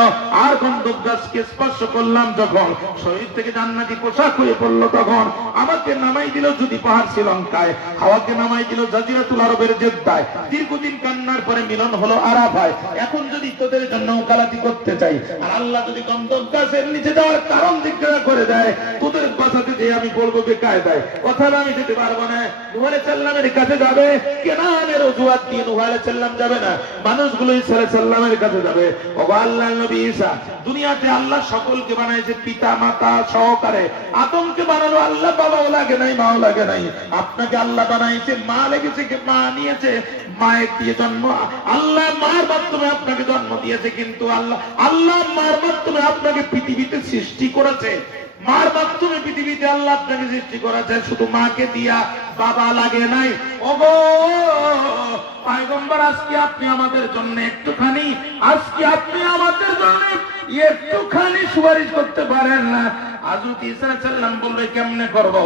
আর গন্ধব গাছকে স্পর্শ করলাম যখন শরীর থেকে জান্নাতি পোশাক হয়ে পড়লো, তখন আমাকে নামাই দিল যদি পাহাড় শ্রীলঙ্কায়, হাওয়াকে নামাই দিল জাজিরাতুল আরবের জেদ্দায়। দীর্ঘদিন কান্নার পরে মিলন হলো আরাফায়। এখন যদি তোদের জন্য ওকালতি করতে চাই, আর আল্লাহ যদি গন্ধব গাছের নিচে যাওয়ার কারণ জিজ্ঞাসা করে দেয়, তোদের বাঁচাতে যে আমি বলবো বেকায়দায়, কথা আমি যেতে পারবো না। নূহ আলাইহিস সালামের কাছে যাবে, কেনানের অজুহাত দিয়ে নূহ আলাইহিস সালাম যাবে না, মানুষগুলো ঈসা আলাইহিস সালামের কাছে যাবে। ও আল্লাহ নবী ঈসা, দুনিয়াতে আল্লাহ সকলকে বানাইছে পিতা মাতা সহকারে। আদমকে বানালো আল্লাহ, বাবাও লাগে নাই মাও লাগে নাই। আপনাকে আল্লাহ বানাইছে, মা লেগেছে, মা নিয়েছে, মায়ের দিয়ে জন্ম। আল্লাহ মার মাধ্যমে আপনাকে জন্ম দিয়েছে, কিন্তু আল্লাহ মার মাধ্যমে আপনাকে পৃথিবীতে সৃষ্টি করেছে। মার মাধ্যমে পৃথিবীতে আল্লাহ আপনাকে সৃষ্টি করেছে, শুধু মাকে দিয়া বাবা লাগে নাই। ওগো পয়গম্বর, আজকে আপনি আমাদের জন্য একটুখানি, আজকে আপনি আমাদের জন্য একটুখানি সুপারিশ করতে পারেন না? হযরত ঈসা আলাইহিস সালাম বলবে কেমনে করব,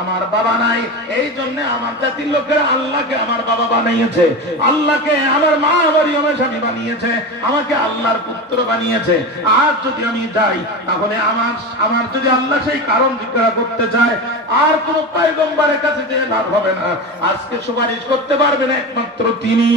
আমার বাবা নাই, এই জন্য আমার জাতির লোকেরা আল্লাহকে আমার বাবা বানিয়েছে, আল্লাহকে আমার মা মরিয়মের স্বামী বানিয়েছে, আমাকে আল্লাহর পুত্র বানিয়েছে। আর যদি আমি যাই, তাহলে আমার যদি আল্লাহ সেই কারণ জিজ্ঞাসা করতে চায়, আর কোন পয়গম্বরের কাছে যে লাভ হবে না। আজকে সুপারিশ করতে পারবেন একমাত্র তিনি,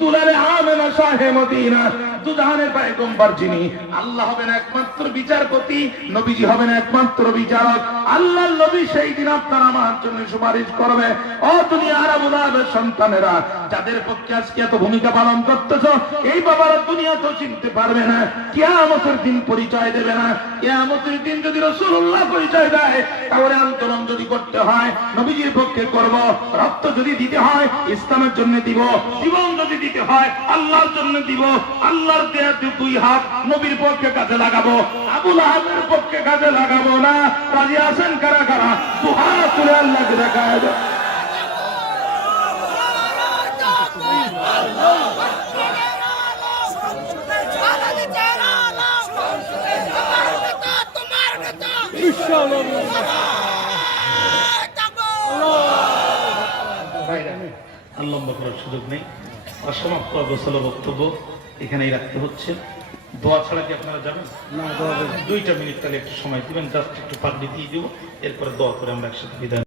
দুলালে আমেনা শাহে মদিনা, দুজাহানের পয়গম্বর যিনি। আল্লাহ হবেন একমাত্র বিচারপতি, নবীজি হবেন একমাত্র বিচারক। আল্লাহর নবী সেই দিন আপনার আমার জন্য সুপারিশ করবে। ও দুনিয়ার আবু লাহাবের সন্তানেরা, যাদের পক্ষে আজকে এত ভূমিকা পালন করতেছো, এই বাবারা দুনিয়া তো চিনতে পারবে না, কিয়ামতের দিন পরিচয় দেবে না। কিয়ামতের দিন যদি রাসূলুল্লাহ পরিচয় দেয়, তাহলে আন্দোলন যদি করতে হয় নবীজির পক্ষে করব, রক্ত যদি দিতে হয় ইসলামের জন্য দিব, জীবন যদি দিতে হয় আল্লাহর জন্য দিব। আল্লাহর দেয়া দুই হাত নবীর পক্ষে কাজে লাগাবো, আবু লাহাবের পক্ষে কাজে লাগাবো না। রাজি আছেন কারা কারা? দুহাত তুলে আল্লাহকে দেখায় দাও। লম্বা করার সুযোগ নেই, অসমাপ্ত গোসল বক্তব্য এখানেই রাখতে হচ্ছে। দোয়া ছাড়া কি আপনারা যাবেন না? 2 মিনিট তাহলে একটু সময় দিবেন, জাস্ট একটু পাগড়ি দিয়ে দিব, এরপরে দোয়া করে আমরা একসাথে বিদায়।